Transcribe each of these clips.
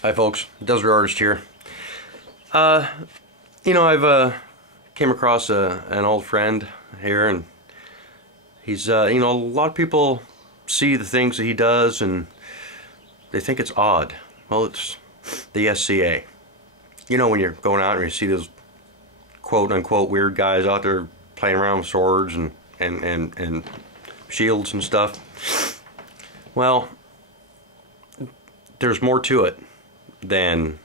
Hi folks, Desert Artist here. I've came across an old friend here, and he's, a lot of people see the things that he does and they think it's odd. Well, it's the SCA. You know, when you're going out and you see those quote-unquote weird guys out there playing around with swords and shields and stuff. Well, there's more to it than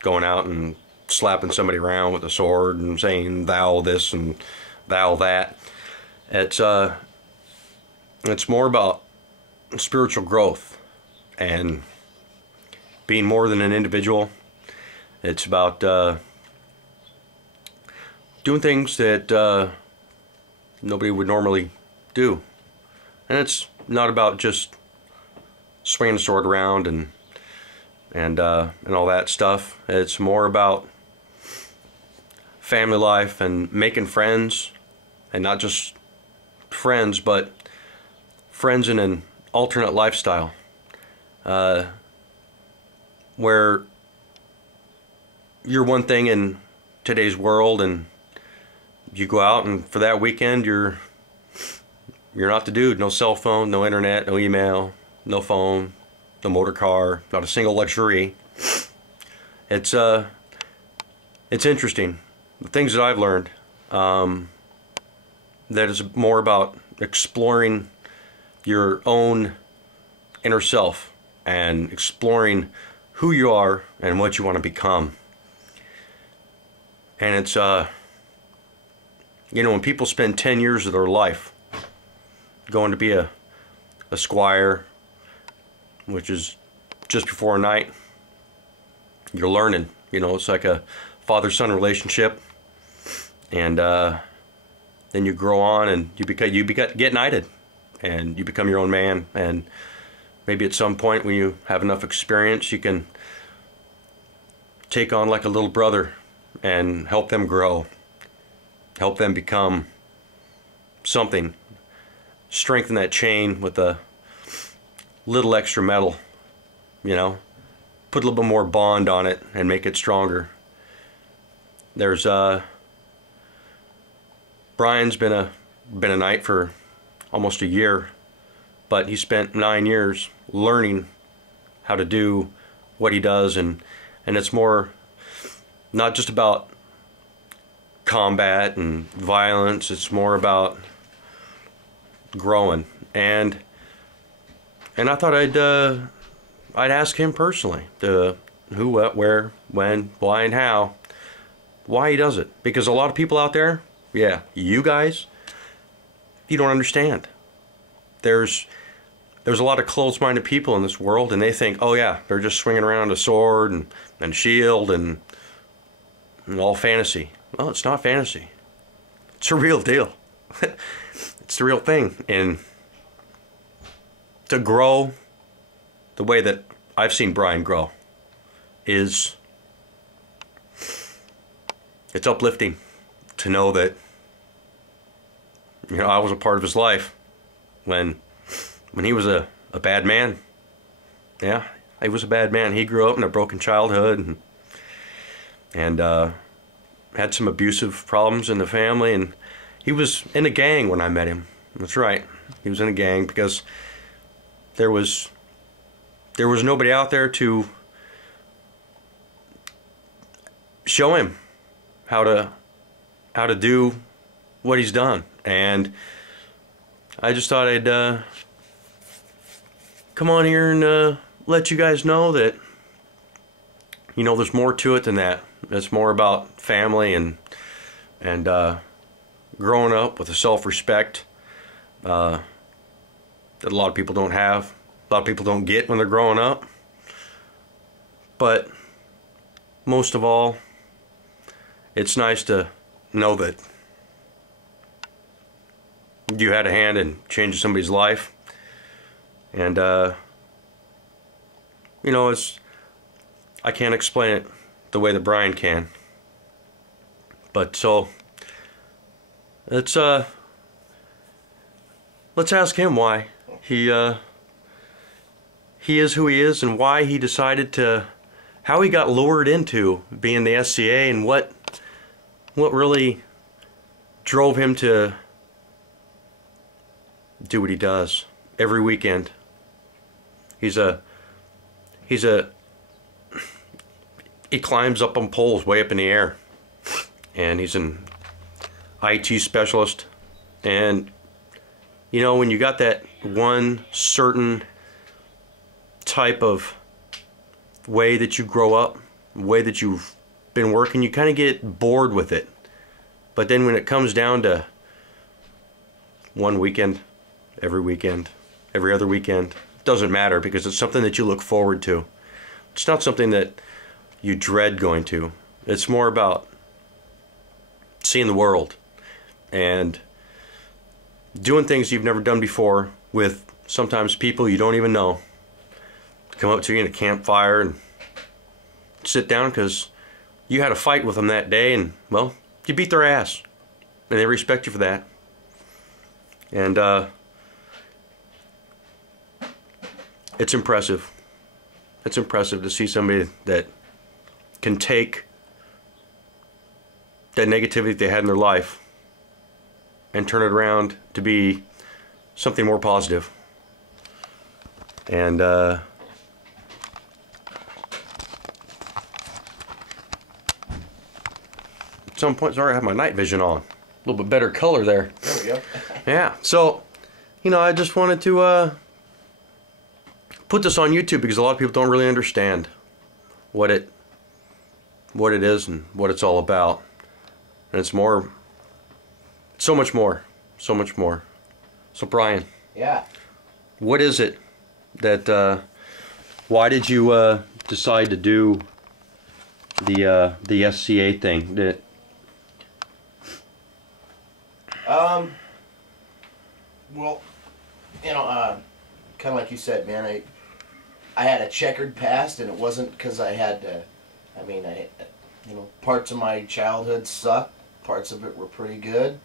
going out and slapping somebody around with a sword and saying thou this and thou that. It's more about spiritual growth and being more than an individual. It's about doing things that nobody would normally do, and it's not about just swinging the sword around and all that stuff. It's more about family life and making friends, and not just friends, but friends in an alternate lifestyle, where you're one thing in today's world and you go out and for that weekend you're not the dude. No cell phone, no internet, no email, no phone, no motor car, not a single luxury. It's interesting, the things that I've learned, that is more about exploring your own inner self and exploring who you are and what you want to become. And it's when people spend 10 years of their life going to be a squire, which is just before a knight, you're learning. It's like a father-son relationship, and then you grow on and you get knighted, and you become your own man. And maybe at some point when you have enough experience, you can take on like a little brother and help them grow, help them become something, strengthen that chain with a little extra metal, put a little bit more bond on it and make it stronger. There's Brian's been a knight for almost a year, but he spent 9 years learning how to do what he does, and it's more not just about combat and violence. It's more about growing, and I thought I'd ask him personally who, what, where, when, why, and how, why he does it. Because a lot of people out there, yeah, you guys, you don't understand. There's a lot of closed-minded people in this world, and they think, oh yeah, they're just swinging around a sword and shield and all fantasy. Well, it's not fantasy. It's a real deal. It's the real thing. And to grow the way that I've seen Brian grow it's uplifting to know that I was a part of his life when he was a bad man. Yeah, he was a bad man. He grew up in a broken childhood and had some abusive problems in the family, and he was in a gang when I met him. That's right, he was in a gang because there was nobody out there to show him how to do what he's done. And I just thought I'd come on here and let you guys know that there's more to it than that. It's more about family and growing up with a self-respect that a lot of people don't have, a lot of people don't get when they're growing up. But most of all, it's nice to know that you had a hand in changing somebody's life. And I can't explain it the way that Brian can. But so let's ask him why he is who he is, and why he decided to how he got lured into being the SCA and what really drove him to do what he does every weekend. He climbs up on poles way up in the air, and he's an IT specialist. And you know, when you got that one certain type of way that you grow up, way that you've been working, you kind of get bored with it. But then when it comes down to one weekend, every other weekend, it doesn't matter, because it's something that you look forward to. It's not something that you dread going to. It's more about seeing the world and doing things you've never done before with sometimes people you don't even know. Come up to you in a campfire and sit down because you had a fight with them that day, and well, you beat their ass, and they respect you for that. And it's impressive. It's impressive to see somebody that can take that negativity they had in their life and turn it around to be something more positive. And at some point, sorry, I have my night vision on. A little bit better color there. There we go. Yeah, so, you know, I just wanted to put this on YouTube because a lot of people don't really understand what it is and what it's all about. And it's more, so much more. So Brian. Yeah. What is it that, why did you decide to do the SCA thing? Well, you know, kind of like you said, man, I had a checkered past, and it wasn't because I had, you know, parts of my childhood sucked, parts of it were pretty good.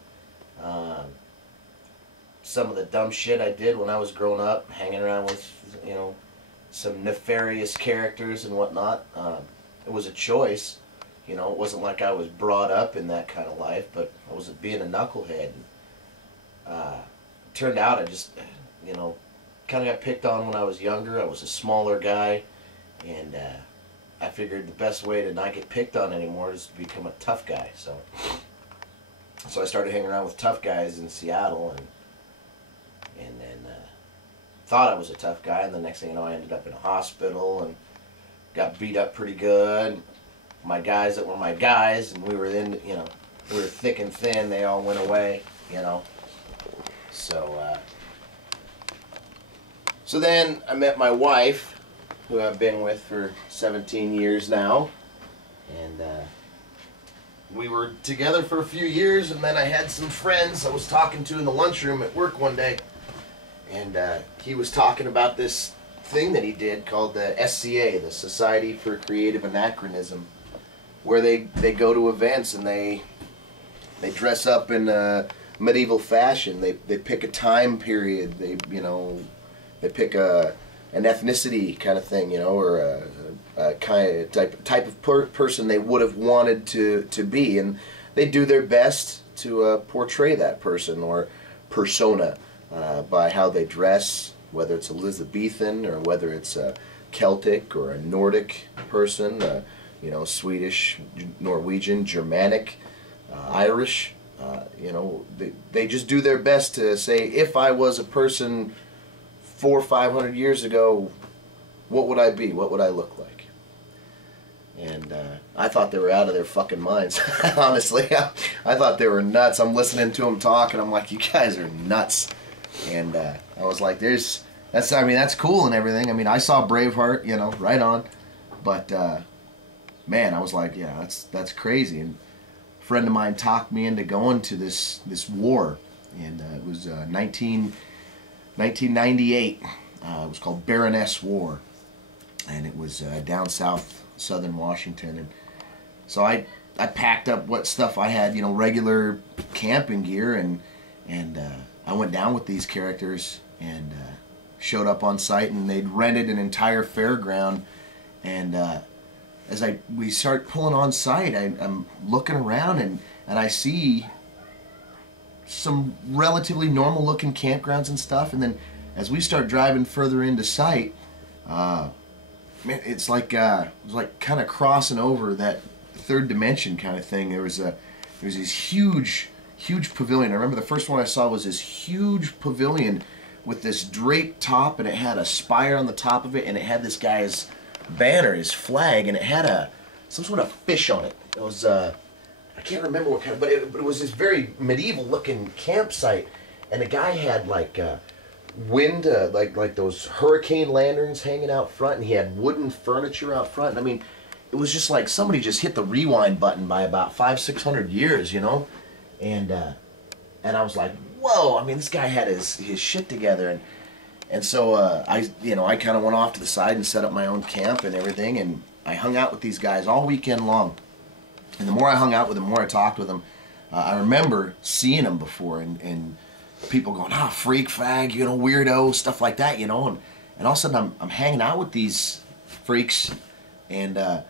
Some of the dumb shit I did when I was growing up, hanging around with, you know, some nefarious characters and whatnot, it was a choice. You know, it wasn't like I was brought up in that kind of life, but I was being a knucklehead. Turned out I just, you know, kind of got picked on when I was younger. I was a smaller guy, and I figured the best way to not get picked on anymore is to become a tough guy. So I started hanging around with tough guys in Seattle, and then thought I was a tough guy, and the next thing you know, I ended up in a hospital and got beat up pretty good. My guys that were my guys, and we were in, you know, we were thick and thin. They all went away, you know. So then I met my wife, who I've been with for 17 years now, and we were together for a few years, and then I had some friends I was talking to in the lunchroom at work one day, and he was talking about this thing that he did called the SCA, the Society for Creative Anachronism, where they go to events and they dress up in medieval fashion. They pick a time period. They pick an ethnicity kind of thing, you know, or a kind of type of person they would have wanted to be, and they do their best to portray that person or persona by how they dress, whether it's Elizabethan or whether it's a Celtic or a Nordic person, you know, Swedish, Norwegian, Germanic, Irish. You know, they just do their best to say, if I was a person 400 or 500 years ago, what would I be? What would I look like? And I thought they were out of their fucking minds. Honestly, I thought they were nuts. I'm listening to them talk, and I'm like, you guys are nuts. And I was like, that's cool and everything. I mean, I saw Braveheart, you know, right on. But man, I was like, yeah, that's crazy. And a friend of mine talked me into going to this war, and it was 1998. It was called Baroness War, and it was down south, southern Washington. And so I packed up what stuff I had, you know, regular camping gear, and I went down with these characters and showed up on site, and they'd rented an entire fairground, and we start pulling on site, I'm looking around and I see some relatively normal looking campgrounds and stuff, and then as we start driving further into sight, man, it's like kind of crossing over that third dimension kind of thing. There was this huge pavilion. I remember the first one I saw was this huge pavilion with this draped top, and it had a spire on the top of it, and it had this guy's banner, his flag, and it had some sort of fish on it. It was I can't remember what kind of, but it was this very medieval looking campsite, and the guy had like wind like those hurricane lanterns hanging out front, and he had wooden furniture out front. And I mean, it was just like somebody just hit the rewind button by about 500-600 years, you know. And I was like, whoa! I mean, this guy had his shit together, and so I kind of went off to the side and set up my own camp and everything, and I hung out with these guys all weekend long. And the more I hung out with them, the more I talked with them, I remember seeing them before, and people going, ah, freak, fag, you know, weirdo, stuff like that, you know. And all of a sudden I'm hanging out with these freaks, and the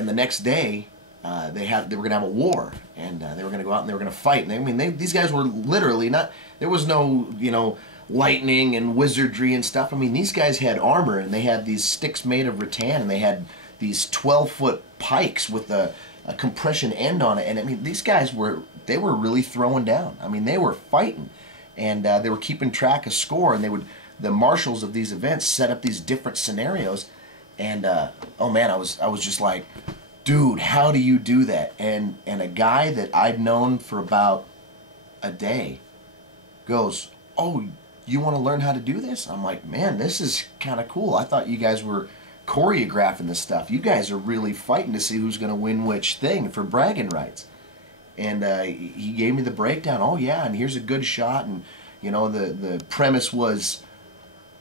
next day they were gonna have a war, and they were gonna go out and they were gonna fight. And these guys were literally not. There was no, you know, lightning and wizardry and stuff. I mean, these guys had armor, and they had these sticks made of rattan, and they had these 12-foot pikes with a compression end on it. And I mean, these guys were really throwing down. I mean, they were fighting, and they were keeping track of score, and the marshals of these events set up these different scenarios. And oh man, I was just like, dude, how do you do that? And a guy that I'd known for about a day goes, oh, you want to learn how to do this? I'm like, man, this is kind of cool. I thought you guys were choreographing this stuff. You guys are really fighting to see who's going to win which thing for bragging rights. And he gave me the breakdown. Oh yeah, and here's a good shot. And you know, the premise was,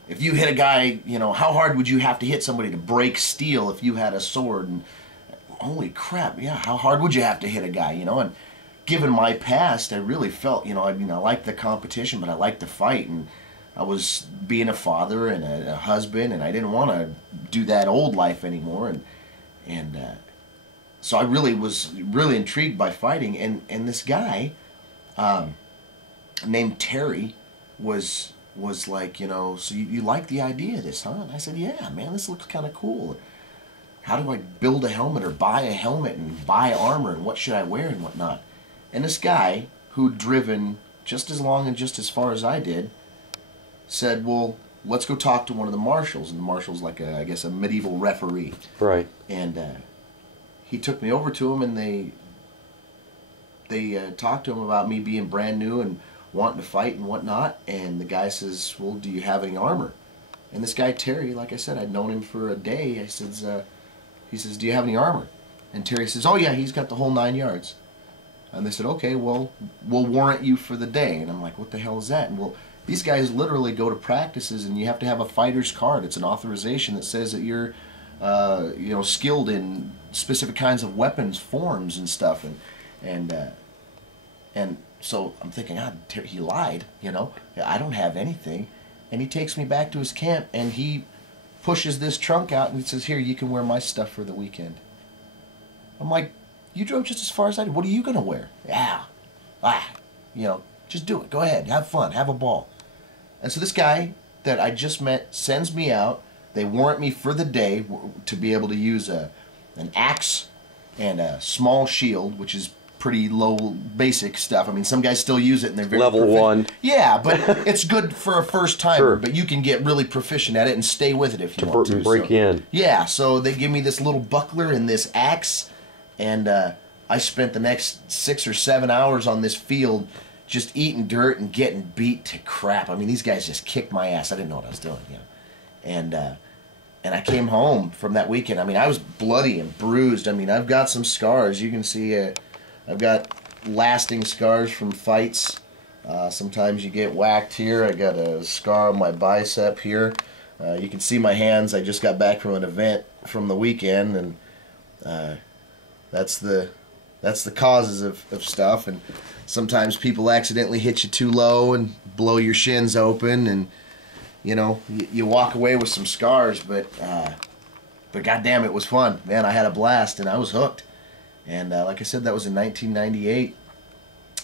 if you hit a guy, you know, how hard would you have to hit somebody to break steel if you had a sword? And holy crap, yeah, how hard would you have to hit a guy, you know? And given my past, I really felt, you know, I mean, I liked the competition, but I liked the fight, and I was being a father and a husband, and I didn't want to do that old life anymore, and so I was really intrigued by fighting, and this guy named Terry was like, you know, so you like the idea of this, huh? And I said, yeah, man, this looks kind of cool. How do I build a helmet or buy a helmet and buy armor, and what should I wear and whatnot? And this guy, who'd driven just as long and just as far as I did, said, well, let's go talk to one of the marshals. And the marshal's like, I guess, a medieval referee. Right. And he took me over to him, and they talked to him about me being brand new and wanting to fight and whatnot. And the guy says, well, do you have any armor? And this guy, Terry, like I said, I'd known him for a day. I says, he says, do you have any armor? And Terry says, oh yeah, he's got the whole 9 yards. And they said, okay, well, we'll warrant you for the day. And I'm like, what the hell is that? And well, these guys literally go to practices, and you have to have a fighter's card. It's an authorization that says that you're, you know, skilled in specific kinds of weapons, forms, and stuff. And so I'm thinking, he lied, you know. I don't have anything. And he takes me back to his camp, and he pushes this trunk out, and he says, here, you can wear my stuff for the weekend. I'm like, you drove just as far as I did. What are you going to wear? Yeah. You know, just do it. Go ahead. Have fun. Have a ball. And so this guy that I just met sends me out. They warrant me for the day to be able to use an axe and a small shield, which is pretty low basic stuff. I mean, some guys still use it, and they're very level proficient. 1. Yeah, but it's good for a first timer. Sure. But you can get really proficient at it and stay with it if you want to. Break in. Yeah, so they give me this little buckler and this axe, and I spent the next 6 or 7 hours on this field just eating dirt and getting beat to crap. I mean, these guys just kicked my ass. I didn't know what I was doing, you know. And I came home from that weekend. I mean, I was bloody and bruised. I mean, I've got some scars. You can see I've got lasting scars from fights. Sometimes you get whacked here. I got a scar on my bicep here. You can see my hands. I just got back from an event from the weekend, and that's the causes of stuff. And sometimes people accidentally hit you too low and blow your shins open, and you know, you walk away with some scars, but but goddamn, it was fun, man. I had a blast, and I was hooked. And like I said, that was in 1998.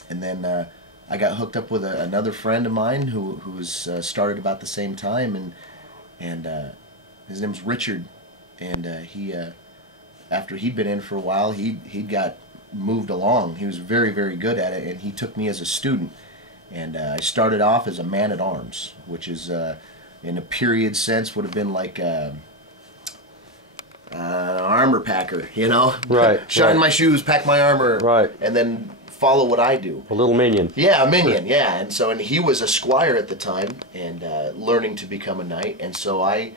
And then I got hooked up with another friend of mine who was started about the same time, and his name's Richard. And he after he'd been in for a while, he'd got moved along. He was very, very good at it, and he took me as a student. And I started off as a man-at-arms, which is in a period sense would have been like an armor packer, you know? Right. Shine my shoes, pack my armor, right, and then follow what I do. A little minion. Yeah, a minion, yeah. And he was a squire at the time, and learning to become a knight. And so I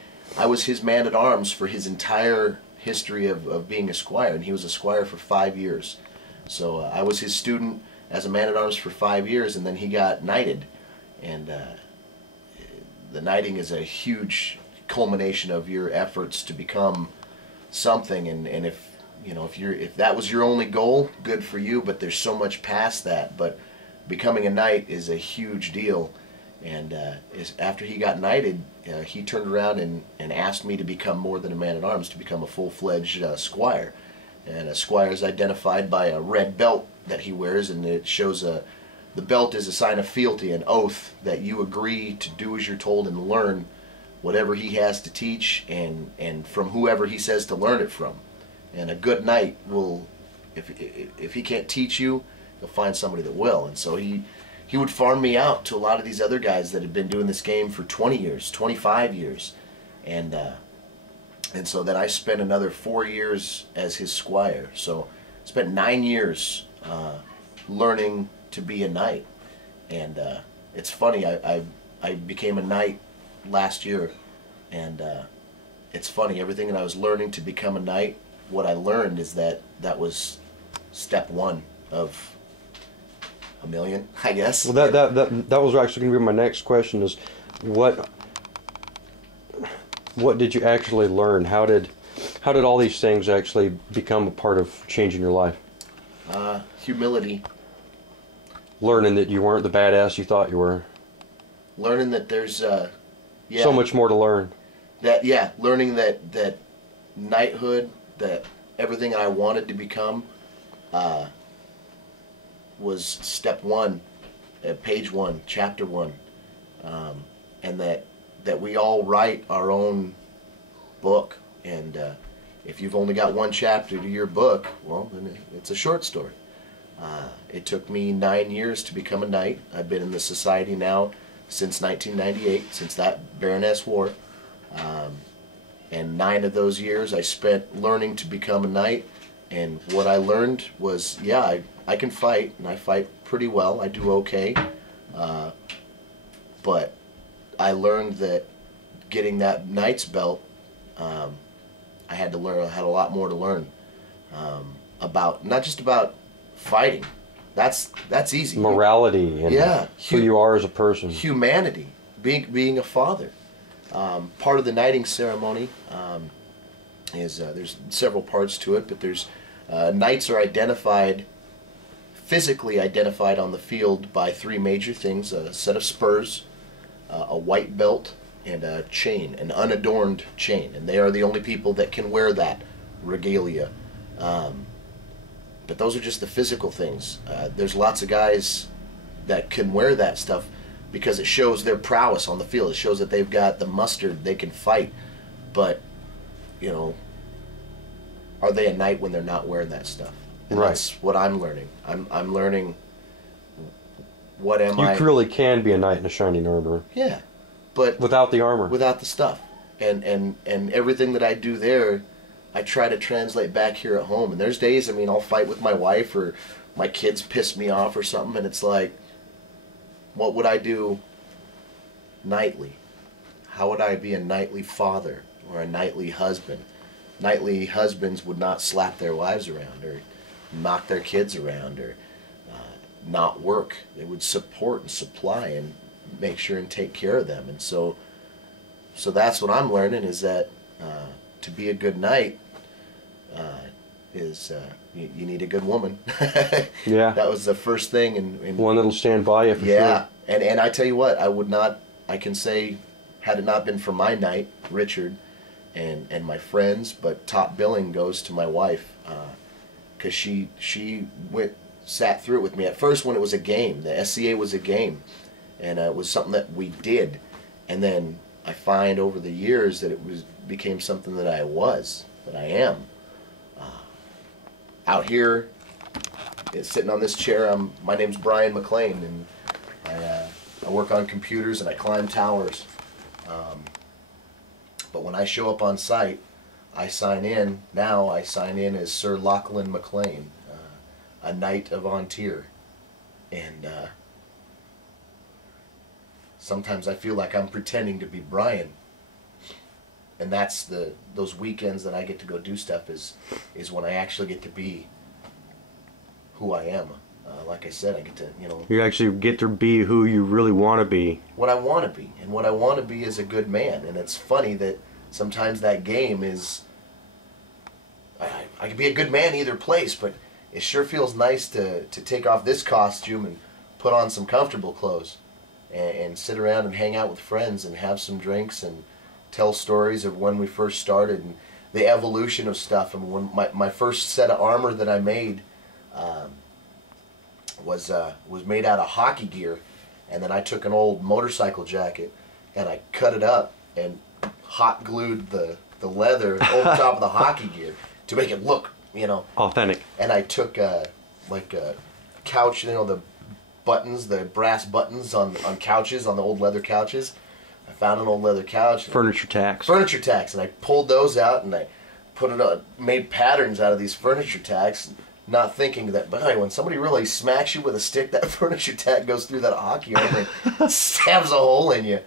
was his man-at-arms for his entire history of being a squire, and he was a squire for 5 years. So I was his student as a man-at-arms for 5 years, and then he got knighted. And the knighting is a huge culmination of your efforts to become something, and if you know if that was your only goal, good for you, but there's so much past that. But becoming a knight is a huge deal. And after he got knighted, he turned around and asked me to become more than a man-at-arms, to become a full-fledged squire. And a squire is identified by a red belt that he wears, and it shows the belt is a sign of fealty, an oath that you agree to do as you're told and learn whatever he has to teach, and from whoever he says to learn it from. And a good knight will, if he can't teach you, he'll find somebody that will. And so he would farm me out to a lot of these other guys that had been doing this game for 20 years, 25 years. And so then I spent another 4 years as his squire. So I spent 9 years learning to be a knight. And it's funny, I became a knight last year. And it's funny, everything that I was learning to become a knight, what I learned is that was step one of a million, I guess. Well, that was actually going to be my next question, is what did you actually learn? How did all these things actually become a part of changing your life? Humility. Learning that you weren't the badass you thought you were. Learning that there's so much more to learn. Learning that knighthood, that everything that I wanted to become was step one, page one, chapter one, and that we all write our own book, and if you've only got one chapter to your book, well, then it's a short story. It took me 9 years to become a knight. I've been in the society now since 1998, since that Baroness War, and 9 of those years I spent learning to become a knight. And what I learned was, yeah, I can fight, and I fight pretty well. I do okay. But I learned that getting that knight's belt, I had a lot more to learn about, not just about fighting. That's easy. Morality and who you are as a person. Humanity, being a father. Part of the knighting ceremony is there's several parts to it, but there's knights are physically identified on the field by 3 major things: a set of spurs, a white belt, and a chain, an unadorned chain, and they are the only people that can wear that regalia. But those are just the physical things. There's lots of guys that can wear that stuff because it shows their prowess on the field. It shows that they've got the mustard, they can fight. But, you know, are they a knight when they're not wearing that stuff? And right. That's what I'm learning. I'm learning what am I... You really can be a knight in a shining armor. Yeah. But without the armor. Without the stuff. And everything that I do there, I try to translate back here at home. And there's days, I mean, I'll fight with my wife, or my kids piss me off or something, and it's like, what would I do knightly? How would I be a knightly father or a knightly husband? Knightly husbands would not slap their wives around or knock their kids around or not work. They would support and supply and make sure and take care of them. And so that's what I'm learning, is that to be a good knight is you need a good woman. Yeah. That was the first thing. And one that'll stand by you for sure. Yeah. And I tell you what, I can say, had it not been for my knight, Richard, and my friends, but top billing goes to my wife, because she sat through it with me. At first, when it was a game, the SCA was a game, and it was something that we did, and then I find over the years that became something that I am. Out here, sitting on this chair, my name's Brian McLean, and I work on computers and I climb towers. But when I show up on site, I sign in as Sir Lochlan McLean, a Knight of Antir. And sometimes I feel like I'm pretending to be Brian. And that's those weekends that I get to go do stuff is when I actually get to be who I am. Like I said, I get to, You actually get to be who you really want to be. What I want to be. And what I want to be is a good man. And it's funny that sometimes that game is, I could be a good man either place, but it sure feels nice to take off this costume and put on some comfortable clothes and sit around and hang out with friends and have some drinks and tell stories of when we first started and the evolution of stuff. And when my first set of armor that I made was made out of hockey gear, and then I took an old motorcycle jacket and I cut it up and hot glued the leather over top of the hockey gear to make it look, authentic. And I took like a couch, the buttons, the brass buttons on couches, on the old leather couches. I found an old leather couch. Furniture tacks. Furniture tacks, and I pulled those out and I put it on, made patterns out of these furniture tacks, not thinking that, boy, when somebody really smacks you with a stick, that furniture tack goes through that hockey armor and stabs a hole in you.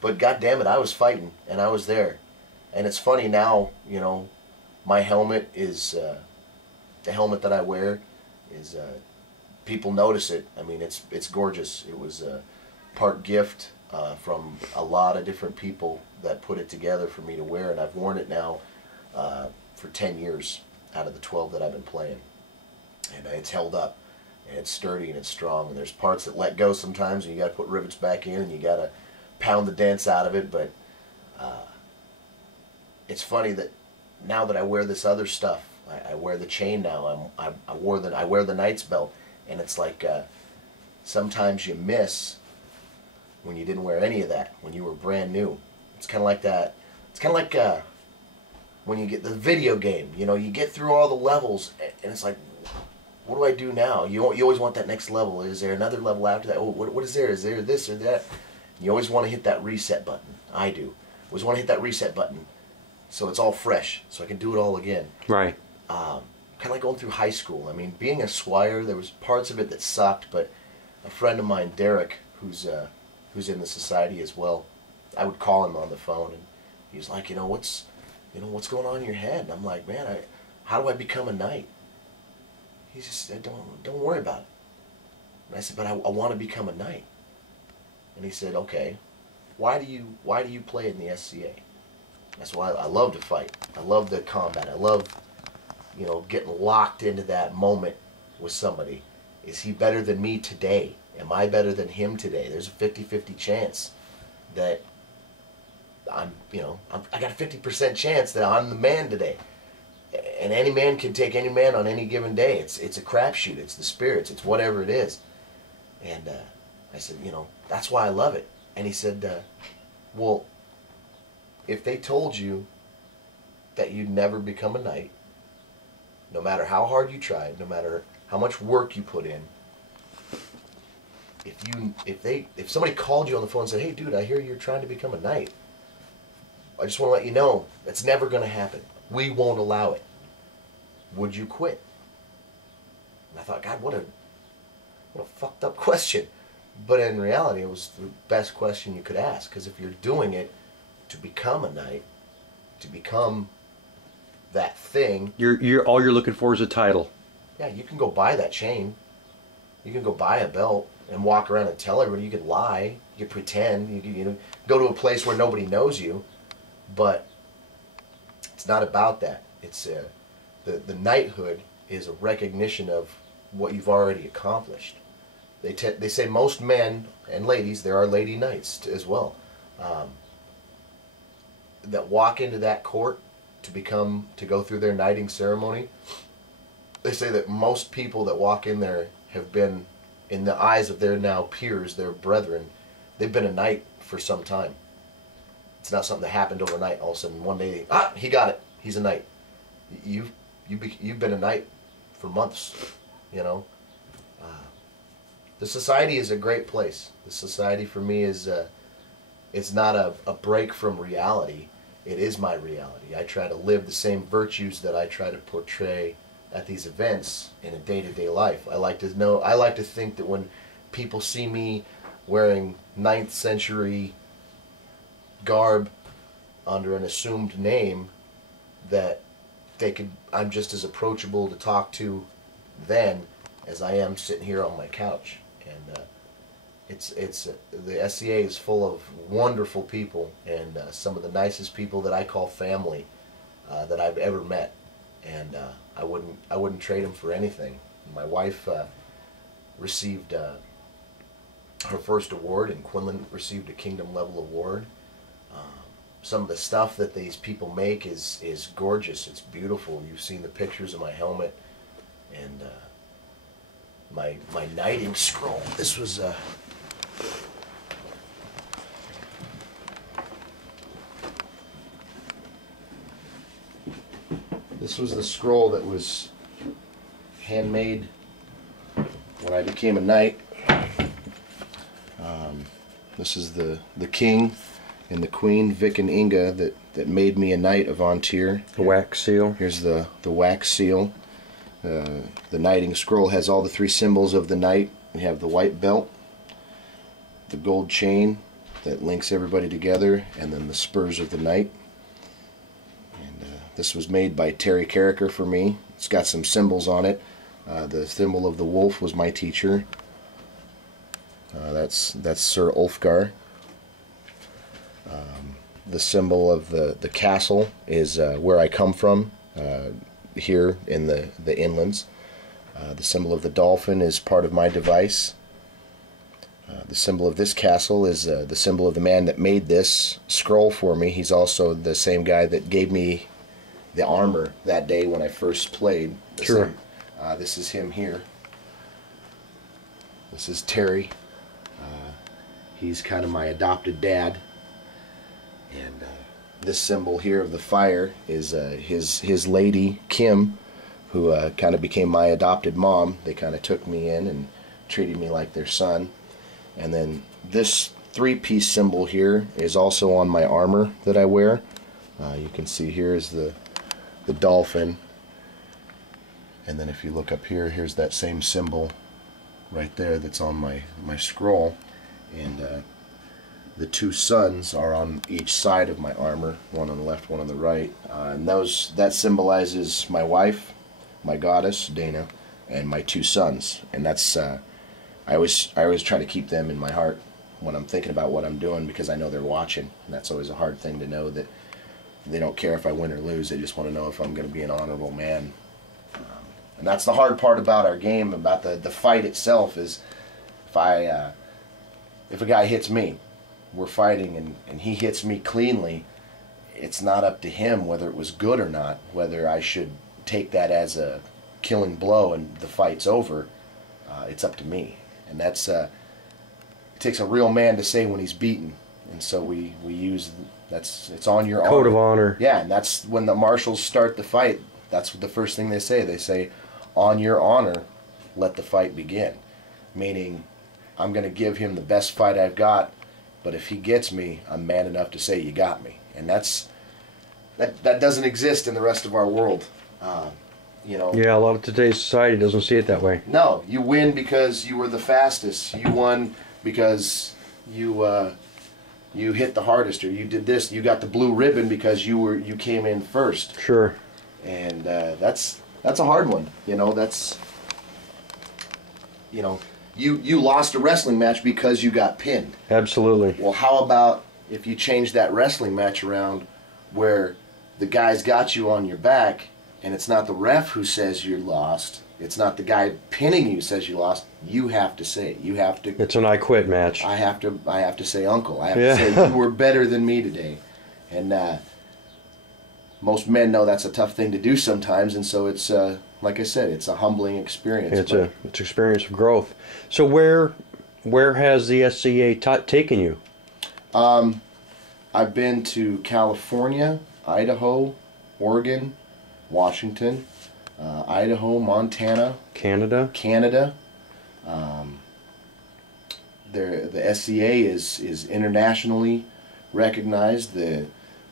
But God damn it, I was fighting and I was there. And it's funny now, my helmet is, the helmet that I wear is, people notice it. I mean, it's gorgeous. It was part gift from a lot of different people that put it together for me to wear, and I've worn it now for 10 years out of the 12 that I've been playing. And it's held up, and it's sturdy, and it's strong, and there's parts that let go sometimes, and you got to put rivets back in, and you got to pound the dents out of it. But it's funny that now that I wear this other stuff, I wear the chain now. I wear the Knight's belt, and it's like sometimes you miss when you didn't wear any of that, when you were brand new. It's kind of like that. It's kind of like when you get the video game. You get through all the levels, and it's like, what do I do now? You always want that next level. Is there another level after that? Oh, what is there? Is there this or that? You always want to hit that reset button. I do. Always want to hit that reset button so it's all fresh, so I can do it all again. Right. Kind of like going through high school. I mean, being a squire, there was parts of it that sucked, but a friend of mine, Derek, who's in the society as well, I would call him on the phone, and he was like, what's going on in your head? And I'm like, man, how do I become a knight? He just said, don't worry about it. And I said, but I want to become a knight. And he said, okay, why do you play in the SCA? That's why I love to fight. I love the combat. I love, getting locked into that moment with somebody. Is he better than me today? Am I better than him today? There's a 50-50 chance that I got a 50% chance that I'm the man today. And any man can take any man on any given day. It's a crapshoot. It's the spirits. It's whatever it is. And I said, that's why I love it. And he said, well, if they told you that you'd never become a knight, no matter how hard you tried, no matter how much work you put in, if somebody called you on the phone and said, hey dude, I hear you're trying to become a knight, I just want to let you know that's never going to happen. We won't allow it. Would you quit? And I thought, God, what a fucked up question. But in reality, it was the best question you could ask, because if you're doing it to become a knight, to become that thing, all you're looking for is a title. Yeah, you can go buy that chain. You can go buy a belt and walk around and tell everybody. You could lie. You could pretend. You could, go to a place where nobody knows you. But it's not about that. It's the knighthood is a recognition of what you've already accomplished. They say most men and ladies, there are lady knights as well. that walk into that court to go through their knighting ceremony, they say that most people that walk in there have been, in the eyes of their now peers, their brethren, they've been a knight for some time. It's not something that happened overnight. All of a sudden, one day, he got it. He's a knight. You've been a knight for months, you know. The society is a great place. The society for me is, it's not a break from reality. It is my reality. I try to live the same virtues that I try to portray at these events in a day-to-day life. I like to think that when people see me wearing 9th century garb under an assumed name, that I'm just as approachable to talk to then as I am sitting here on my couch. And the SCA is full of wonderful people, and some of the nicest people that I call family that I've ever met. And I wouldn't trade them for anything. My wife received her first award, and Quinlan received a kingdom level award. Some of the stuff that these people make is gorgeous. It's beautiful. You've seen the pictures of my helmet and my knighting scroll. This was the scroll that was handmade when I became a knight. This is the king and the queen, Vic and Inga, that made me a knight of Vontier. The wax seal. Here's the wax seal. The knighting scroll has all the 3 symbols of the knight. We have the white belt, the gold chain that links everybody together, and then the spurs of the knight. And this was made by Terry Carricker for me. It's got some symbols on it. The symbol of the wolf was my teacher. That's Sir Ulfgar. The symbol of the castle is where I come from, here in the inlands. The symbol of the dolphin is part of my device. The symbol of this castle is the symbol of the man that made this scroll for me. He's also the same guy that gave me the armor that day when I first played. Sure. This is him here. This is Terry. He's kind of my adopted dad. And this symbol here of the fire is his lady, Kim, who kind of became my adopted mom. They kind of took me in and treated me like their son. And then this 3-piece symbol here is also on my armor that I wear. You can see here is the dolphin. And then if you look up here, here's that same symbol right there that's on my scroll. And the 2 suns are on each side of my armor, one on the left, one on the right. And that symbolizes my wife, my goddess, Dana, and my 2 sons. And that's, I always try to keep them in my heart when I'm thinking about what I'm doing, because I know they're watching. And that's always a hard thing to know, that they don't care if I win or lose. They just want to know if I'm going to be an honorable man. And that's the hard part about our game, about the fight itself, is if a guy hits me, we're fighting, and he hits me cleanly, it's not up to him whether it was good or not, whether I should take that as a killing blow and the fight's over. It's up to me. And that's it takes a real man to say when he's beaten. And so we use, it's on your Code of honor. Yeah, and that's when the marshals start the fight. That's the first thing they say. They say, on your honor, let the fight begin. Meaning, I'm going to give him the best fight I've got, but if he gets me, I'm man enough to say, you got me. And that doesn't exist in the rest of our world. You know. Yeah, a lot of today's society doesn't see it that way. No, you win because you were the fastest. You won because you hit the hardest, or you did this. You got the blue ribbon because you came in first. Sure. And that's a hard one. You know, you lost a wrestling match because you got pinned. Absolutely. Well, how about if you change that wrestling match around, where the guy's got you on your back, and it's not the ref who says you lost, it's not the guy pinning you says you lost, you have to say it. You have to. It's an I quit match. I have to say, uncle. I have to say, you were better than me today. And most men know that's a tough thing to do sometimes, and so it's like I said, it's a humbling experience. It's an experience of growth. So where has the SCA taken you? I've been to California, Idaho, Oregon, Washington, Idaho, Montana, Canada. The SCA is internationally recognized.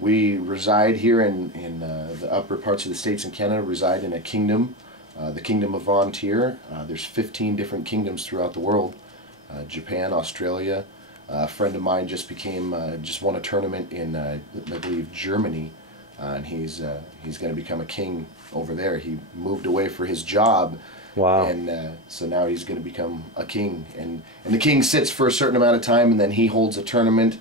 We reside here in the upper parts of the states in Canada. Reside in a kingdom, the Kingdom of Vontier. There's 15 different kingdoms throughout the world. Japan, Australia. A friend of mine just won a tournament in I believe Germany, and he's going to become a king over there. He moved away for his job. Wow. And so now he's going to become a king, and the king sits for a certain amount of time, and then he holds a tournament,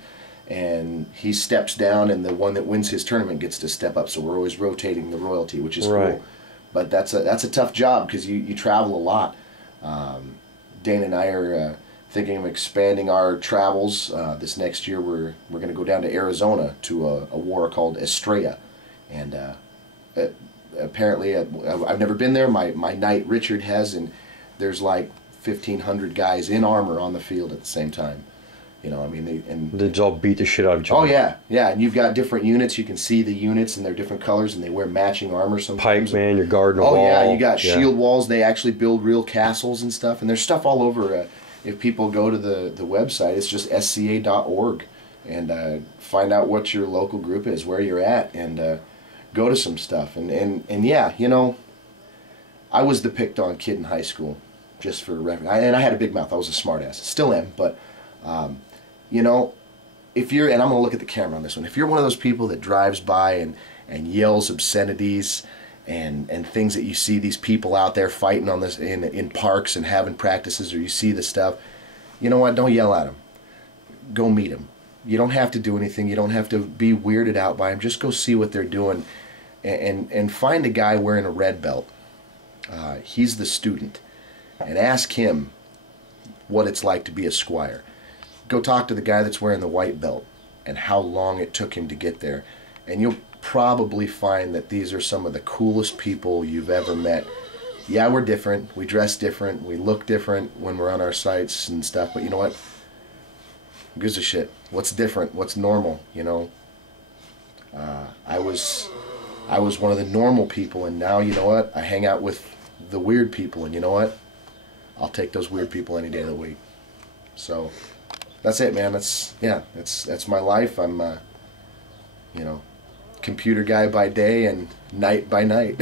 and he steps down, and the one that wins his tournament gets to step up. So we're always rotating the royalty, which is right. cool. But that's a tough job because you travel a lot. Dana and I are thinking of expanding our travels. This next year we're going to go down to Arizona to a war called Estrella, and apparently I've never been there. My knight Richard has, and there's like 1,500 guys in armor on the field at the same time. You know, I mean, they just all beat the shit out of each other. Oh yeah, yeah, and you've got different units. You can see the units, and they're different colors, and they wear matching armor sometimes. Pikeman, you're guarding a wall. Oh yeah, you got shield walls. They actually build real castles and stuff, and there's stuff all over. If people go to the website, it's just sca.org, and find out what your local group is, where you're at, and go to some stuff. And yeah, you know, I was the picked on kid in high school, just for reference. And I had a big mouth. I was a smart ass. Still am, but you know, if you're, and I'm going to look at the camera on this one, if you're one of those people that drives by and yells obscenities and things that you see these people out there fighting on this in parks and having practices, or you see this stuff, you know what, don't yell at them. Go meet them. You don't have to do anything. You don't have to be weirded out by them. Just go see what they're doing, and find a guy wearing a red belt. He's the student, and ask him what it's like to be a squire. Go talk to the guy that's wearing the white belt and how long it took him to get there, and you'll probably find that these are some of the coolest people you've ever met. Yeah, we're different. We dress different. We look different when we're on our sites and stuff, but you know what? Who gives a shit? What's different? What's normal? You know, I was one of the normal people, and now, you know what? I hang out with the weird people, and you know what? I'll take those weird people any day of the week. So that's it, man. That's my life. I'm you know, computer guy by day and knight by night.